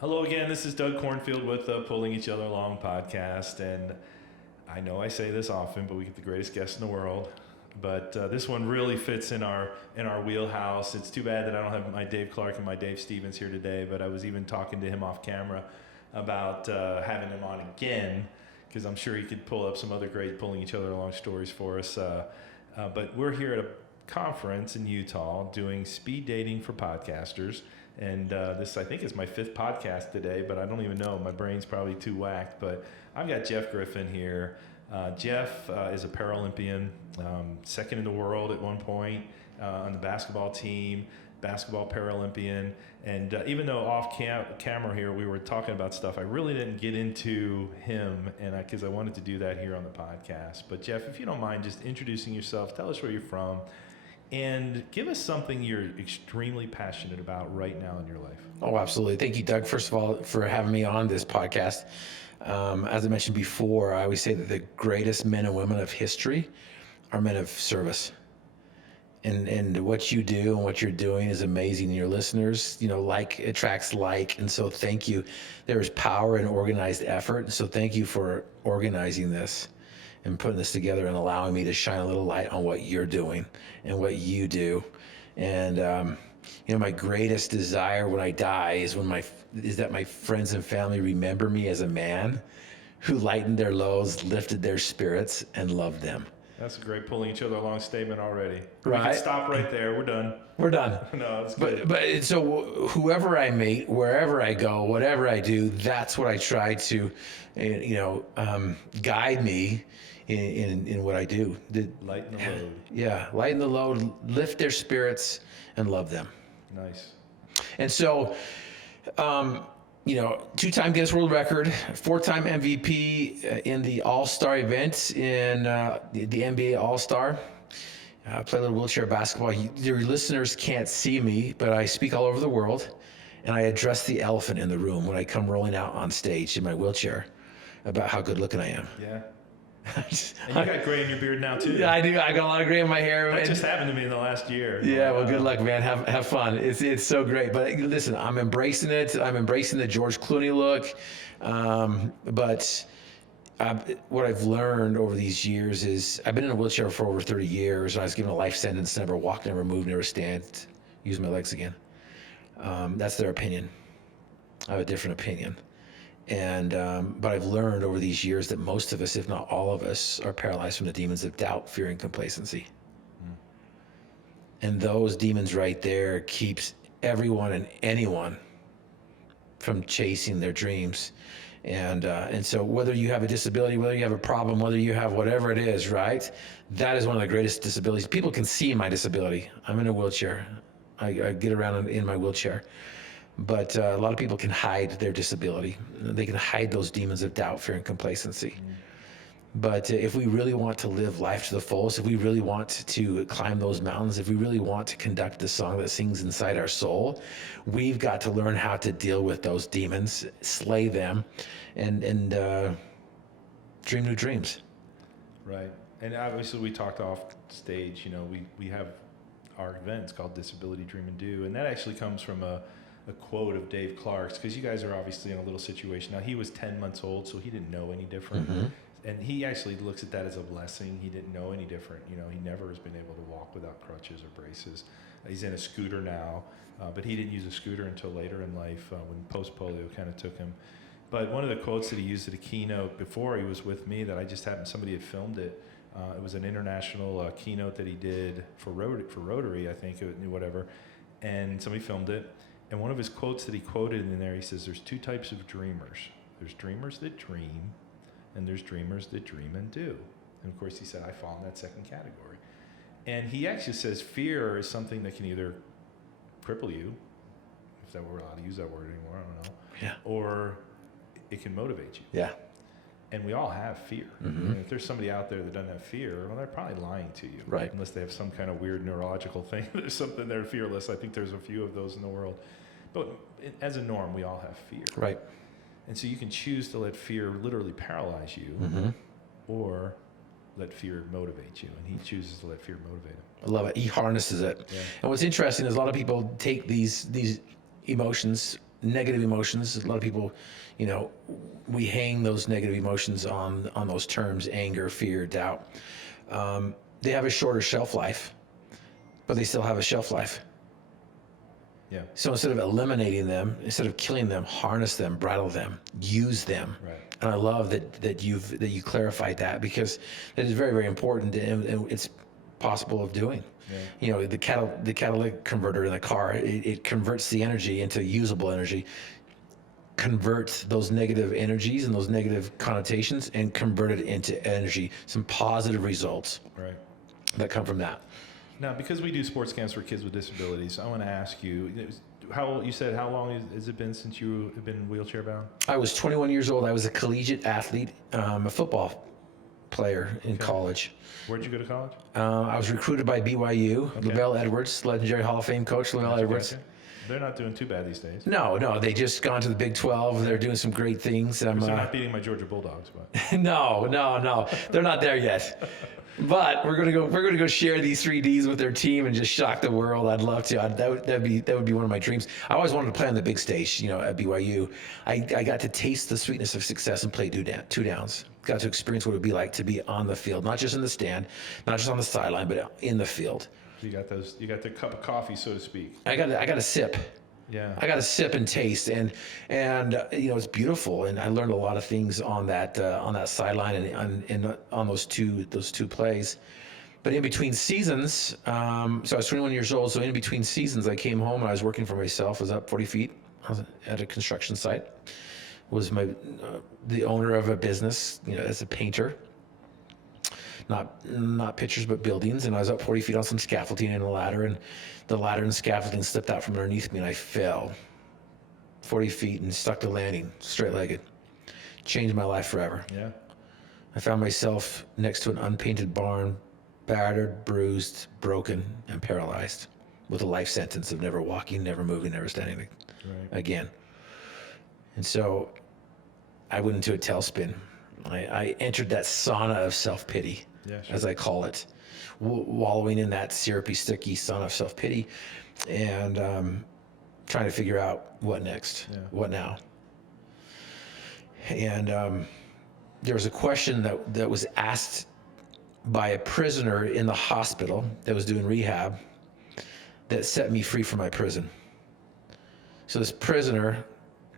Hello again, this is Doug Cornfield with the Pulling Each Other Along podcast, and I know I say this often, but we get the greatest guest in the world. But this one really fits in our wheelhouse. It's too bad that I don't have my Dave Clark and my Dave Stevens here today, but I was even talking to him off camera about having him on again, because I'm sure he could pull up some other great Pulling Each Other Along stories for us. But we're here at a conference in Utah doing speed dating for podcasters. And this, I think, is my 5th podcast today, but I don't even know. My brain's probably too whacked. But I've got Jeff Griffin here. Jeff is a Paralympian, second in the world at one point on the basketball team, basketball Paralympian. And even though off camera here we were talking about stuff, I really didn't get into him because I wanted to do that here on the podcast. But Jeff, if you don't mind just introducing yourself, tell us where you're from, and give us something you're extremely passionate about right now in your life. Oh, absolutely. Thank you, Doug, first of all, for having me on this podcast. As I mentioned before, I always say that the greatest men and women of history are men of service. And what you do and what you're doing is amazing. And your listeners, like attracts like. And so thank you. There is power in organized effort. And so thank you for organizing this and putting this together and allowing me to shine a little light on what you're doing and what you do. And, my greatest desire when I die is that my friends and family remember me as a man who lightened their loads, lifted their spirits, and loved them. That's a great Pulling Each Other Along statement already. Right. We can stop right there. We're done. We're done. No, it's good. But so whoever I meet, wherever I go, whatever I do, that's what I try to, guide me in what I do. Lighten the load. Yeah, lighten the load, lift their spirits, and love them. Nice. And so, 2-time Guinness World Record, 4-time MVP in the All-Star event in the NBA All-Star. I play a little wheelchair basketball. Your listeners can't see me, but I speak all over the world, and I address the elephant in the room when I come rolling out on stage in my wheelchair about how good looking I am. Yeah. And you got gray in your beard now too. Yeah, I do. I got a lot of gray in my hair. That just happened to me in the last year. Yeah, well, good luck, man. Have fun. It's so great. But listen, I'm embracing it. I'm embracing the George Clooney look. But what I've learned over these years is I've been in a wheelchair for over 30 years. I was given a life sentence, never walk, never move, never stand, use my legs again. That's their opinion. I have a different opinion. And but I've learned over these years that most of us, if not all of us, are paralyzed from the demons of doubt, fear, and complacency. And those demons right there keeps everyone and anyone from chasing their dreams. And so whether you have a disability, whether you have a problem, whether you have whatever it is, right? That is one of the greatest disabilities. People can see my disability. I'm in a wheelchair. I get around in my wheelchair. But a lot of people can hide their disability. They can hide those demons of doubt, fear, and complacency. But if we really want to live life to the fullest, if we really want to climb those mountains, if we really want to conduct the song that sings inside our soul, we've got to learn how to deal with those demons, slay them, and dream new dreams. Right. And obviously we talked off stage, we have our events called Disability Dream and Do, and that actually comes from a quote of Dave Clark's, because you guys are obviously in a little situation. Now, he was 10 months old, so he didn't know any different. Mm-hmm. And he actually looks at that as a blessing. He didn't know any different. He never has been able to walk without crutches or braces. He's in a scooter now, but he didn't use a scooter until later in life when post-polio kind of took him. But one of the quotes that he used at a keynote before he was with me that I just happened, somebody had filmed it. It was an international keynote that he did for Rotary, I think, whatever. And somebody filmed it. And one of his quotes that he quoted in there, he says, there's 2 types of dreamers. There's dreamers that dream, and there's dreamers that dream and do. And of course, he said, I fall in that second category. And he actually says fear is something that can either cripple you, if that we're allowed to use that word anymore, I don't know. Yeah. Or it can motivate you. Yeah. And we all have fear. Mm-hmm. And if there's somebody out there that doesn't have fear, well, they're probably lying to you. Right. Unless they have some kind of weird neurological thing. There's something they're fearless. I think there's a few of those in the world. But as a norm, we all have fear. Right. And so you can choose to let fear literally paralyze you, mm-hmm. or let fear motivate you. And he chooses to let fear motivate him. I love it. He harnesses it. Yeah. And what's interesting is a lot of people take these emotions negative emotions. A lot of people, we hang those negative emotions on those terms: anger, fear, doubt. They have a shorter shelf life, but they still have a shelf life. Yeah. So instead of eliminating them, instead of killing them, harness them, bridle them, use them. Right. And I love that you clarified that, because that is very, very important, and it's possible of doing. Yeah. The catalytic converter in the car, it converts the energy into usable energy, converts those negative energies and those negative connotations, and convert it into energy, some positive results Right. that come from that. Now, because we do sports camps for kids with disabilities, I want to ask you, how long has it been since you have been wheelchair bound? I was 21 years old. I was a collegiate athlete, a football player in college. Where'd you go to college? I was recruited by BYU. Okay. Lavelle Edwards, legendary Hall of Fame coach Lavelle Edwards. Gotcha. They're not doing too bad these days. No, they just gone to the Big 12. They're doing some great things. They're not beating my Georgia Bulldogs, but No, they're not there yet. But we're gonna go share these 3Ds with their team and just shock the world. I'd love to. That would be one of my dreams. I always wanted to play on the big stage. At BYU, I got to taste the sweetness of success and play two downs. Got to experience what it would be like to be on the field, not just in the stand, not just on the sideline, but in the field. you got the cup of coffee, so to speak. I got a sip. Yeah. I got to sip and taste, and it's beautiful, and I learned a lot of things on that sideline and on those two plays. But in between seasons, so I was 21 years old. So in between seasons, I came home and I was working for myself. I was up 40 feet. I was at a construction site. Was the owner of a business, as a painter. Not pictures, but buildings. And I was up 40 feet on some scaffolding and a ladder, and the ladder and scaffolding slipped out from underneath me, and I fell 40 feet and stuck the landing straight-legged. Changed my life forever. Yeah. I found myself next to an unpainted barn, battered, bruised, broken, and paralyzed, with a life sentence of never walking, never moving, never standing again. And so I went into a tailspin. I entered that sauna of self-pity, as I call it, wallowing in that syrupy, sticky sauna of self-pity, and trying to figure out what next, what now. And there was a question that was asked by a prisoner in the hospital that was doing rehab that set me free from my prison. So this prisoner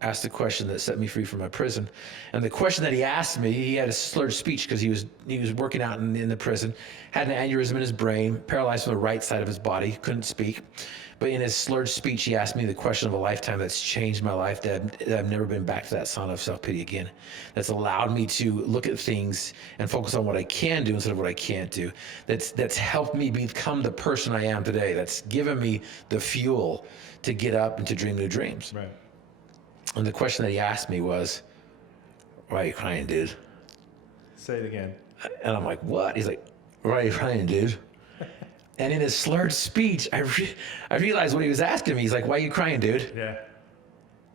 asked a question that set me free from my prison. And the question that he asked me, he had a slurred speech because he was working out in the prison, had an aneurysm in his brain, paralyzed from the right side of his body, couldn't speak. But in his slurred speech, he asked me the question of a lifetime that's changed my life, that I've never been back to that sauna of self-pity again. That's allowed me to look at things and focus on what I can do instead of what I can't do. That's helped me become the person I am today. That's given me the fuel to get up and to dream new dreams. Right. And the question that he asked me was, "Why are you crying, dude?" Say it again. And I'm like, "What?" He's like, "Why are you crying, dude?" And in his slurred speech, I realized what he was asking me. He's like, "Why are you crying, dude?" Yeah.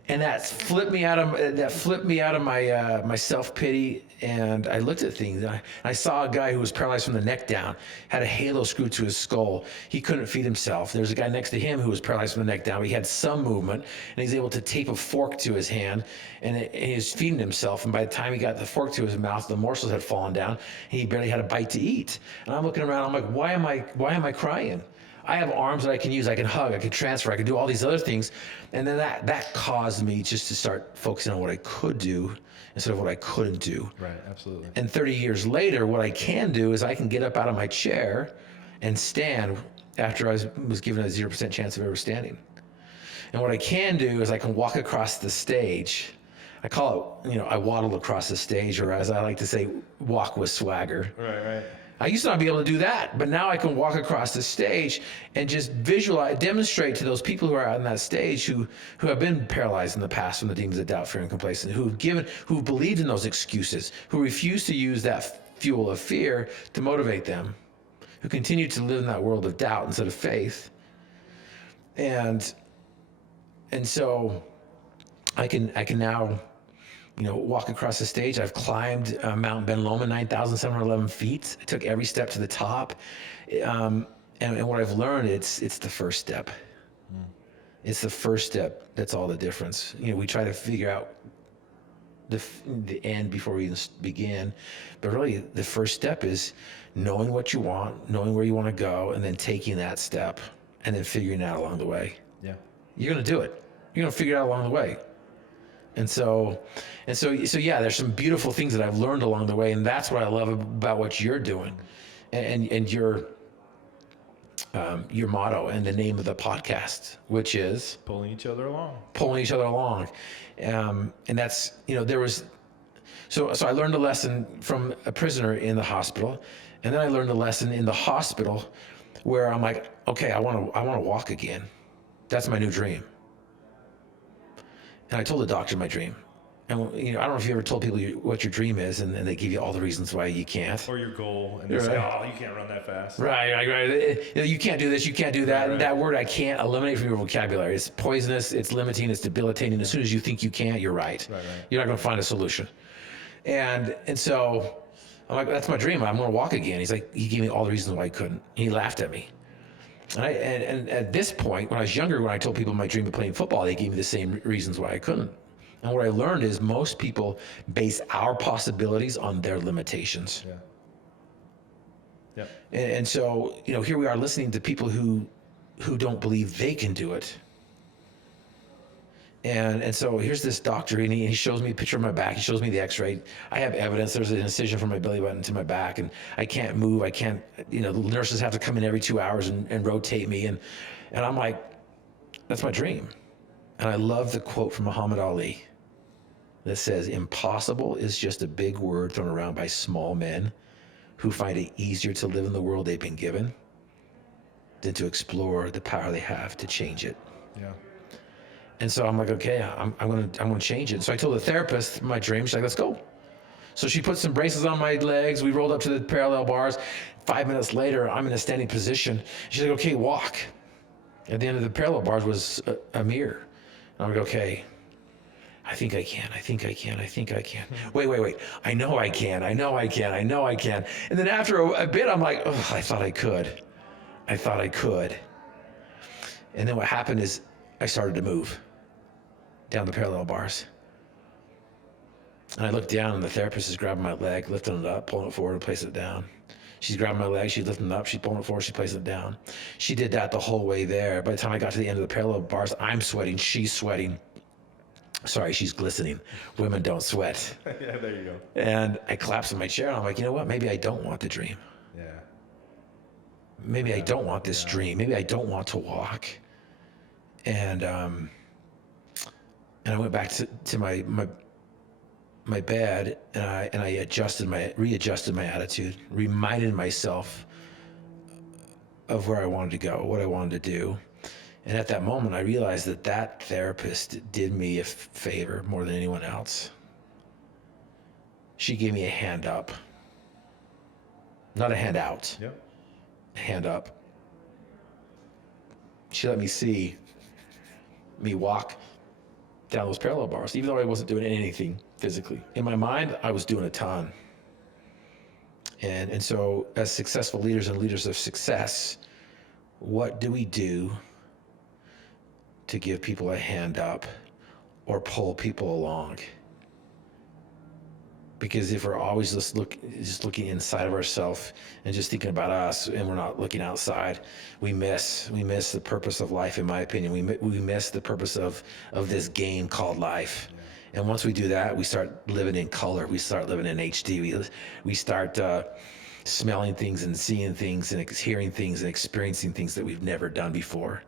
And that flipped me out of my self-pity, and I looked at things. And I saw a guy who was paralyzed from the neck down, had a halo screwed to his skull. He couldn't feed himself. There's a guy next to him who was paralyzed from the neck down. He had some movement, and he's able to tape a fork to his hand, and he was feeding himself. And by the time he got the fork to his mouth, the morsels had fallen down, and he barely had a bite to eat. And I'm looking around. I'm like, why am I crying? I have arms that I can use. I can hug. I can transfer. I can do all these other things. And then that caused me just to start focusing on what I could do instead of what I couldn't do. Right, absolutely. And 30 years later, what I can do is I can get up out of my chair and stand after I was given a 0% chance of ever standing. And what I can do is I can walk across the stage. I call it, I waddle across the stage, or as I like to say, walk with swagger. Right. I used to not be able to do that, but now I can walk across the stage and just demonstrate to those people who are out on that stage who have been paralyzed in the past from the demons of doubt, fear, and complacency, who've believed in those excuses, who refuse to use that fuel of fear to motivate them, who continue to live in that world of doubt instead of faith. And so I can now walk across the stage. I've climbed Mount Ben Loma, 9,711 feet. I took every step to the top. And what I've learned, it's the first step. It's the first step that's all the difference. We try to figure out the end before we even begin, but really the first step is knowing what you want, knowing where you want to go, and then taking that step, and then figuring it out along the way. Yeah. You're gonna do it. You're gonna figure it out along the way. And so yeah, there's some beautiful things that I've learned along the way, and that's what I love about what you're doing, and your motto and the name of the podcast, which is Pulling each other along. And that's, there was, so I learned a lesson from a prisoner in the hospital, and then I learned a lesson in the hospital where I'm like, okay, I want to walk again. That's my new dream. And I told the doctor my dream. And I don't know if you ever told people what your dream is, and they give you all the reasons why you can't. Or your goal, and they say, "Oh, you can't run that fast." Right. You can't do this. You can't do that. Right. That word I can't eliminate from your vocabulary. It's poisonous. It's limiting. It's debilitating. As soon as you think you can't, you're right. Right. You're not going to find a solution. And so I'm like, that's my dream. I'm going to walk again. He's like, he gave me all the reasons why he couldn't. He laughed at me. And at this point, when I was younger, when I told people my dream of playing football, they gave me the same reasons why I couldn't. And what I learned is most people base our possibilities on their limitations. Yeah. And so, here we are listening to people who don't believe they can do it. And so here's this doctor, and he shows me a picture of my back. He shows me the x-ray. I have evidence. There's an incision from my belly button to my back, and I can't move. I can't, the nurses have to come in every 2 hours and rotate me. And I'm like, that's my dream. And I love the quote from Muhammad Ali that says, impossible is just a big word thrown around by small men who find it easier to live in the world they've been given than to explore the power they have to change it. Yeah. And so I'm like, okay, I'm gonna change it. So I told the therapist my dream. She's like, let's go. So she put some braces on my legs. We rolled up to the parallel bars. 5 minutes later, I'm in a standing position. She's like, okay, walk. At the end of the parallel bars was a mirror. And I'm like, okay, I think I can. Wait. I know I can. And then after a bit, I'm like, oh, I thought I could. And then what happened is I started to move down the parallel bars. And I looked down, and the therapist is grabbing my leg, lifting it up, pulling it forward, and placing it down. She's grabbing my leg, she's lifting it up, she's pulling it forward, she's placing it down. She did that the whole way there. By the time I got to the end of the parallel bars, I'm sweating, she's sweating. Sorry, she's glistening. Women don't sweat. Yeah, there you go. And I collapsed in my chair, and I'm like, you know what? Maybe I don't want the dream. Yeah. Maybe I don't want this dream. Maybe I don't want to walk. And I went back to my bed, and I readjusted my attitude, reminded myself of where I wanted to go, what I wanted to do. And at that moment, I realized that therapist did me a favor more than anyone else. She gave me a hand up. Not a hand out. Yep. A hand up. She let me see me walk down those parallel bars, even though I wasn't doing anything physically. In my mind, I was doing a ton. And so as successful leaders and leaders of success, what do we do to give people a hand up or pull people along? Because if we're always just looking inside of ourselves and just thinking about us, and we're not looking outside, we miss the purpose of life. In my opinion, we miss the purpose of this game called life. Yeah. And once we do that, we start living in color. We start living in HD. We start smelling things and seeing things and hearing things and experiencing things that we've never done before.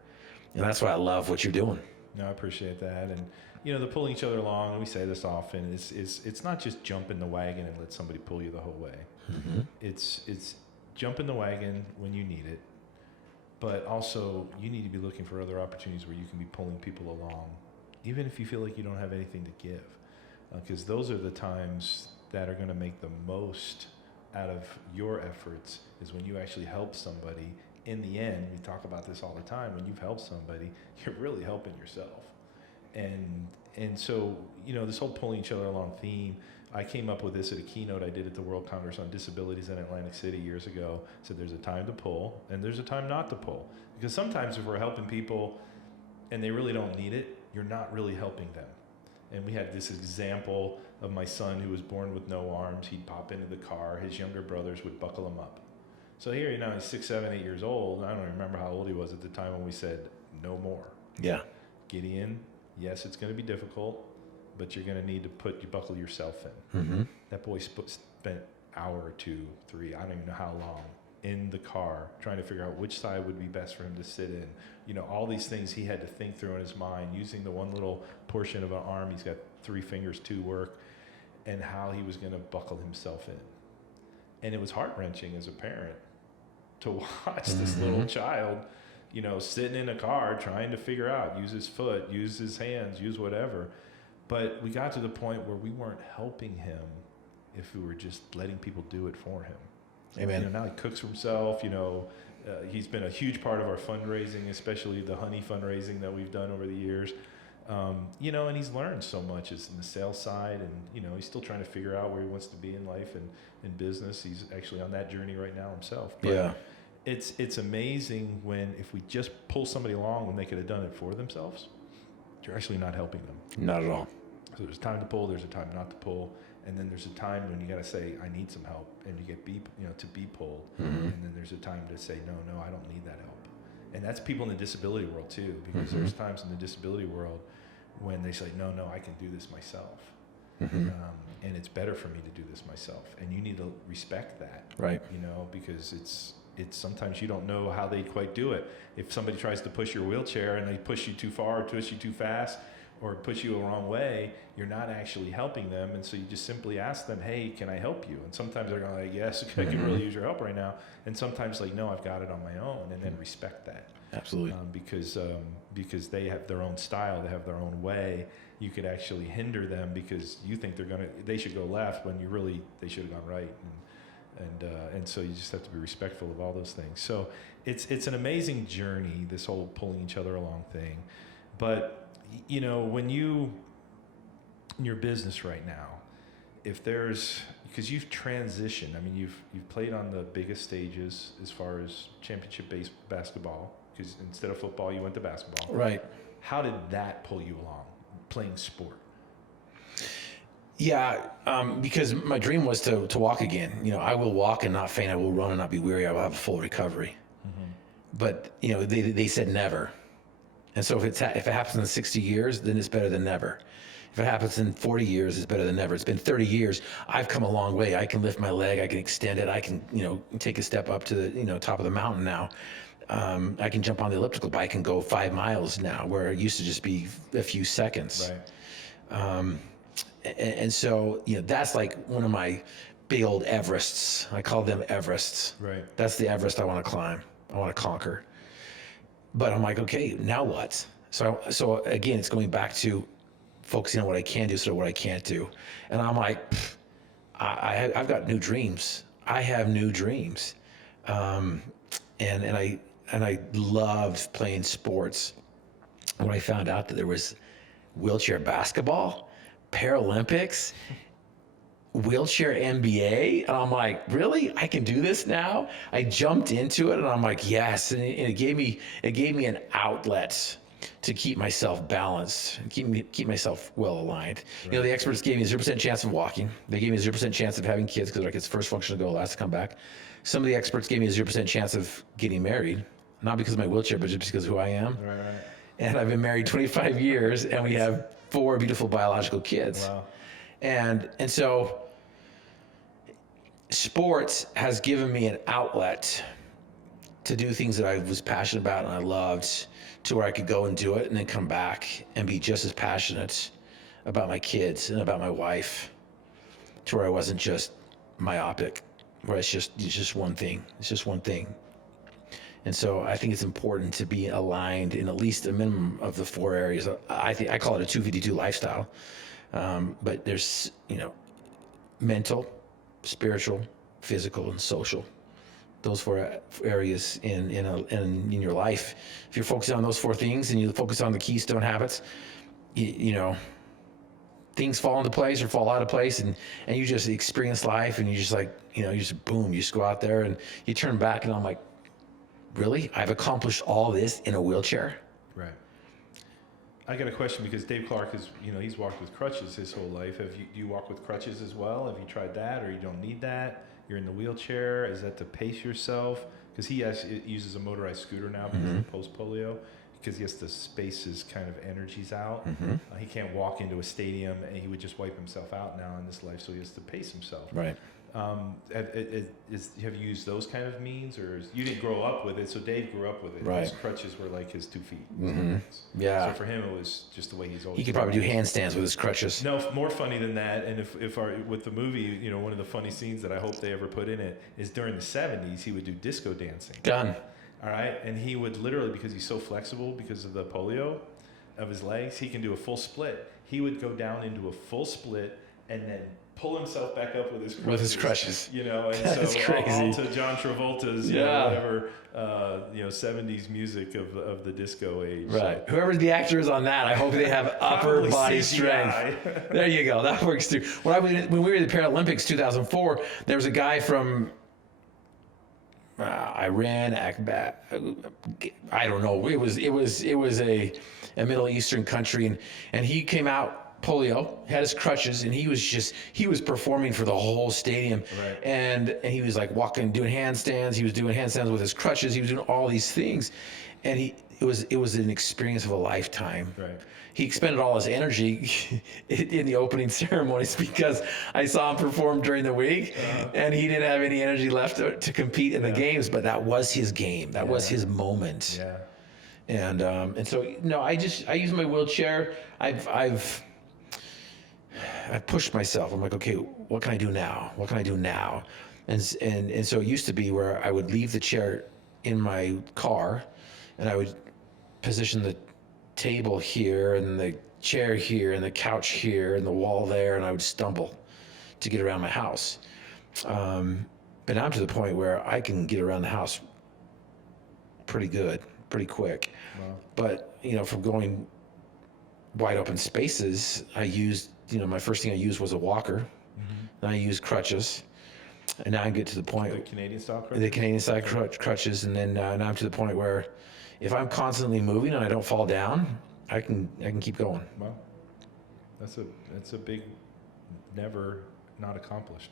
And that's why I love what you're doing. No, I appreciate that. And the pulling each other along, and we say this often, is it's not just jump in the wagon and let somebody pull you the whole way. Mm-hmm. It's jump in the wagon when you need it, but also you need to be looking for other opportunities where you can be pulling people along, even if you feel like you don't have anything to give, because those are the times that are going to make the most out of your efforts, is when you actually help somebody. In the end, we talk about this all the time, when you've helped somebody, you're really helping yourself. And so, this whole pulling each other along theme, I came up with this at a keynote I did at the World Congress on Disabilities in Atlantic City years ago. I said there's a time to pull and there's a time not to pull. Because sometimes if we're helping people and they really don't need it, you're not really helping them. And we had this example of my son who was born with no arms. He'd pop into the car. His younger brothers would buckle him up. So here, he's 6, 7, 8 years old. I don't remember how old he was at the time when we said, no more. Yeah. Gideon, yes, it's going to be difficult, but you're going to need to buckle yourself in. Mm-hmm. That boy spent an hour or 2, 3, I don't even know how long, in the car trying to figure out which side would be best for him to sit in. All these things he had to think through in his mind, using the one little portion of an arm, he's got 3 fingers to work, and how he was going to buckle himself in. And it was heart-wrenching as a parent to watch this little child, sitting in a car trying to figure out, use his foot, use his hands, use whatever. But we got to the point where we weren't helping him if we were just letting people do it for him. Amen. Now he cooks for himself. He's been a huge part of our fundraising, especially the honey fundraising that we've done over the years. And he's learned so much as in the sales side, and he's still trying to figure out where he wants to be in life and in business. He's actually on that journey right now himself. But yeah. It's amazing if we just pull somebody along when they could have done it for themselves, you're actually not helping them. Not at all. So there's a time to pull, there's a time not to pull, and then there's a time when you got to say, I need some help, and you get to be pulled. And then there's a time to say, no, I don't need that help. And that's people in the disability world too, because there's times in the disability world when they say, no, I can do this myself. And it's better for me to do this myself. And you need to respect that. Right. Because it's sometimes you don't know how they quite do it. If somebody tries to push your wheelchair and they push you too far or push you too fast or push you the wrong way, you're not actually helping them. And so you just simply ask them, hey, can I help you? And sometimes they're going like, yes, I can really use your help right now. And sometimes like, no, I've got it on my own. And then respect that. Absolutely. Because they have their own style, they have their own way. You could actually hinder them because you think they should go left when they should have gone right. And so you just have to be respectful of all those things. So it's an amazing journey, this whole pulling each other along thing. But when in your business right now, because you've transitioned, you've played on the biggest stages as far as championship-based basketball, because instead of football, you went to basketball. Right. How did that pull you along, playing sport? Yeah, because my dream was to walk again. I will walk and not faint. I will run and not be weary. I will have a full recovery. But they said never. And so if it happens in 60 years, then it's better than never. If it happens in 40 years, it's better than never. It's been 30 years. I've come a long way. I can lift my leg. I can extend it. I can take a step up to the top of the mountain now. I can jump on the elliptical bike and go 5 miles now, where it used to just be a few seconds. Right. And so, that's like one of my big old Everests. I call them Everests. Right. That's the Everest I want to climb. I want to conquer. But I'm like, okay, now what? So again, it's going back to focusing on what I can do instead of what I can't do. And I'm like, I've got new dreams. I have new dreams. And I loved playing sports. When I found out that there was wheelchair basketball, Paralympics, wheelchair NBA, and I'm like, really? I can do this now? I jumped into it, and I'm like, yes. And it gave me an outlet to keep myself balanced, keep myself well aligned. Right. The experts gave me a 0% chance of walking. They gave me a 0% chance of having kids because it's first function to go, last to come back. Some of the experts gave me a 0% chance of getting married, not because of my wheelchair, but just because of who I am. Right. And I've been married 25 years, and we have 4 beautiful biological kids. Wow. And so sports has given me an outlet to do things that I was passionate about and I loved, to where I could go and do it and then come back and be just as passionate about my kids and about my wife, to where I wasn't just myopic, where it's just one thing. It's just one thing. And so I think it's important to be aligned in at least a minimum of the 4 areas. I call it a 252 lifestyle. But there's, mental, spiritual, physical, and social. Those 4 areas in your life. If you're focusing on those 4 things and you focus on the keystone habits, things fall into place or fall out of place, and you just experience life, and you just like, you just boom, you just go out there and you turn back, and I'm like, really? I've accomplished all this in a wheelchair? Right. I got a question because Dave Clark is, he's walked with crutches his whole life. Do you walk with crutches as well? Have you tried that, or you don't need that? You're in the wheelchair. Is that to pace yourself? Because he uses a motorized scooter now because of post polio, because he has to space his kind of energies out. He can't walk into a stadium, and he would just wipe himself out now in this life, so he has to pace himself. Right. Have you used those kind of means, or you didn't grow up with it? So Dave grew up with it. Right. His crutches were like his 2 feet. Yeah. So for him, it was just the way he's always. He could probably do handstands with his crutches. No, more funny than that. And with the movie, one of the funny scenes that I hope they ever put in it is during the 70s, he would do disco dancing. Done. All right, and he would literally, because he's so flexible because of the polio of his legs, he can do a full split. He would go down into a full split and then pull himself back up with his crutches. With his crutches. And That's so crazy. all to John Travolta's, whatever, 70s music of the disco age. Right. So. Whoever the actor is on that, I hope they have upper body CGI. strength. There you go. That works too. When we were at the Paralympics 2004, there was a guy from Iran, I don't know. It was a Middle Eastern country, and he came out polio, had his crutches, and he was performing for the whole stadium. Right. And he was like walking, doing handstands. He was doing handstands with his crutches. He was doing all these things, and it was an experience of a lifetime. Right. He expended all his energy in the opening ceremonies because I saw him perform during the week, and he didn't have any energy left to compete in the games. But that was his game. That was his moment. Yeah. And so I use my wheelchair. I've pushed myself. I'm like, okay, what can I do now? What can I do now? And so it used to be where I would leave the chair in my car, and I would position the table here and the chair here and the couch here and the wall there, and I would stumble to get around my house. But now I'm to the point where I can get around the house pretty good, pretty quick. Wow. But from going wide open spaces, I used my first thing I used was a walker. Then I used crutches, and now I get to the point The Canadian style crutches? the Canadian style crutches, and then now I'm to the point where if I'm constantly moving and I don't fall down, I can keep going. Wow. That's a big never not accomplished.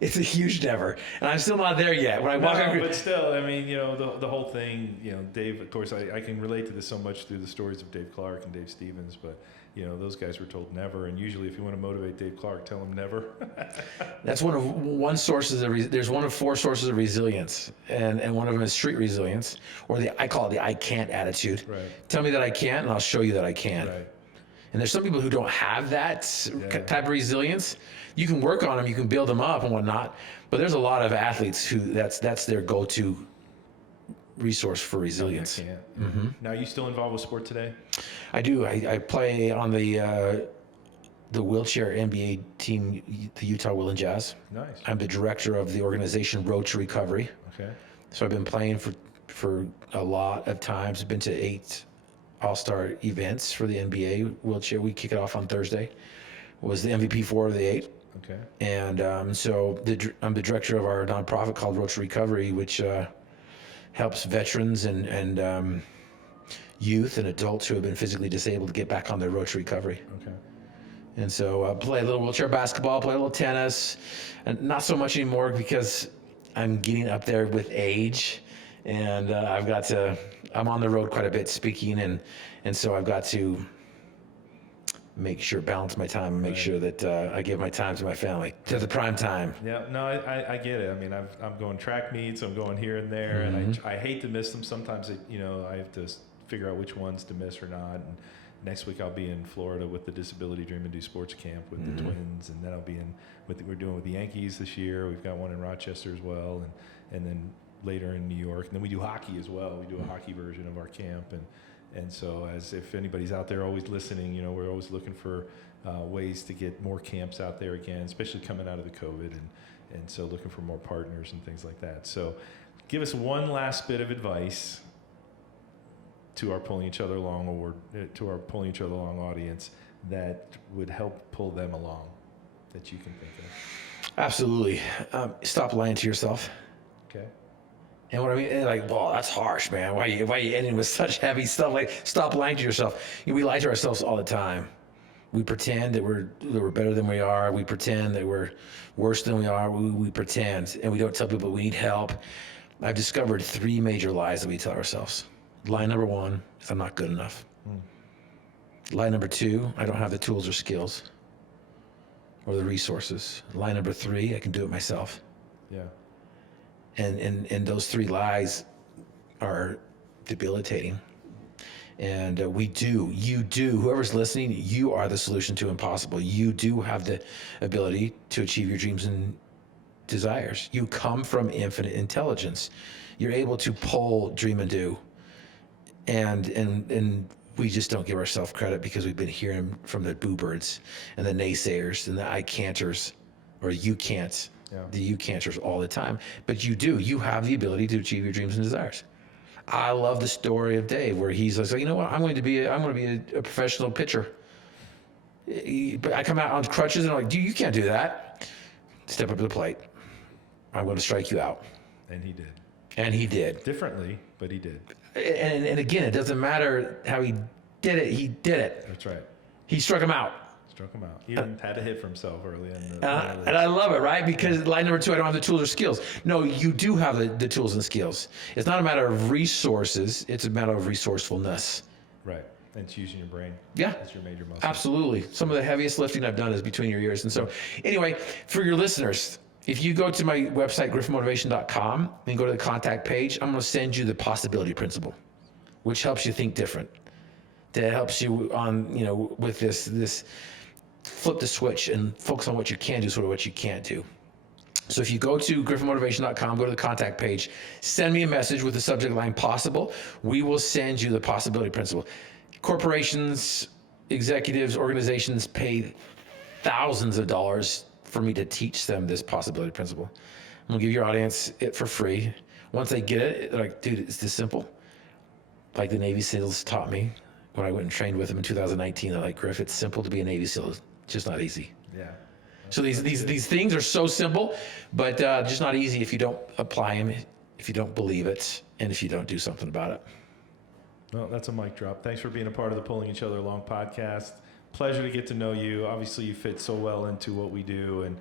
It's a huge never, and I'm still not there yet. When I walk over, but still, I mean, the whole thing, Dave, of course, I can relate to this so much through the stories of Dave Clark and Dave Stevens, but those guys were told never, and usually if you want to motivate Dave Clark, tell him never. That's one sources of there's one of 4 sources of resilience, and one of them is street resilience, or I call it the I can't attitude. Right. Tell me that I can, and I'll show you that I can. Right. And there's some people who don't have that type of resilience. You can work on them, you can build them up and whatnot, but there's a lot of athletes who that's their go-to resource for resilience. Now, are you still involved with sport today? I do. I play on the wheelchair NBA team, the Utah Will and Jazz. Nice. I'm the director of the organization Road to Recovery. Okay. So I've been playing for a lot of times. I've been to 8 all-star events for the NBA wheelchair. We kick it off on Thursday. Was the MVP 4 of the 8. Okay. And so I'm the director of our nonprofit called Road to Recovery, which helps veterans and youth and adults who have been physically disabled to get back on their road to recovery. Okay. And so play a little wheelchair basketball, play a little tennis, and not so much anymore because I'm getting up there with age, and I'm on the road quite a bit speaking, and so I've got to balance my time and make sure that I give my time to my family, to the prime time. Yeah, no, I get it. I mean, I'm going track meets, I'm going here and there, and I hate to miss them. Sometimes, I have to figure out which ones to miss or not. And next week I'll be in Florida with the Disability Dream and Do Sports Camp with the Twins, and then I'll be we're doing with the Yankees this year. We've got one in Rochester as well, and then later in New York. And then we do hockey as well. We do a hockey version of our camp, and so as if anybody's out there always listening, we're always looking for ways to get more camps out there again, especially coming out of the COVID, and so looking for more partners and things like that. So give us one last bit of advice to our Pulling Each Other Along audience that would help pull them along, that you can think of. Absolutely. Stop lying to yourself. Okay. And what I mean, like, well, that's harsh, man. Why you ending with such heavy stuff? Like, stop lying to yourself. We lie to ourselves all the time. We pretend that we're better than we are. We pretend that we're worse than we are. We pretend, and we don't tell people we need help. I've discovered 3 major lies that we tell ourselves. Lie number 1 is I'm not good enough. Lie number 2, I don't have the tools or skills or the resources. Lie number 3, I can do it myself. Yeah. And those 3 lies are debilitating. And you do, whoever's listening, you are the solution to impossible. You do have the ability to achieve your dreams and desires. You come from infinite intelligence. You're able to pull, dream, and do. And we just don't give ourselves credit because we've been hearing from the boo birds and the naysayers and the I canters, or you can't, the you canters all the time. But you do. You have the ability to achieve your dreams and desires. I love the story of Dave, where he's like, you know what? I'm going to be a professional pitcher. But I come out on crutches and I'm like, dude, you can't do that. Step up to the plate. I'm going to strike you out. And he did. And he did. Differently, but he did. And again, it doesn't matter how he did it. He did it. That's right. He struck him out. Struck him out. He even had a hit for himself early in the and I love it, right? Because line number 2, I don't have the tools or skills. No, you do have the tools and skills. It's not a matter of resources. It's a matter of resourcefulness. Right. And it's using your brain. Yeah. That's your major muscle. Absolutely. Some of the heaviest lifting I've done is between your ears. And so anyway, for your listeners, if you go to my website, griffinmotivation.com, and go to the contact page, I'm going to send you the possibility principle, which helps you think different. That helps you on, with this flip the switch and focus on what you can do, sort of what you can't do. So if you go to griffinmotivation.com, go to the contact page, send me a message with the subject line possible. We will send you the possibility principle. Corporations, executives, organizations pay thousands of dollars for me to teach them this possibility principle. I'm gonna give your audience it for free. Once they get it, they're like, dude, it's this simple. Like the Navy SEALs taught me when I went and trained with them in 2019. They're like, Griff, it's simple to be a Navy SEAL. It's just not easy. Yeah. So these things are so simple, but just not easy if you don't apply them, if you don't believe it, and if you don't do something about it. Well, that's a mic drop. Thanks for being a part of the Pulling Each Other Along podcast. Pleasure to get to know you. Obviously, you fit so well into what we do, and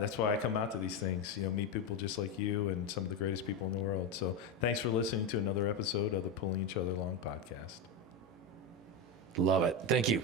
that's why I come out to these things. Meet people just like you and some of the greatest people in the world. So thanks for listening to another episode of the Pulling Each Other Along podcast. Love it. Thank you.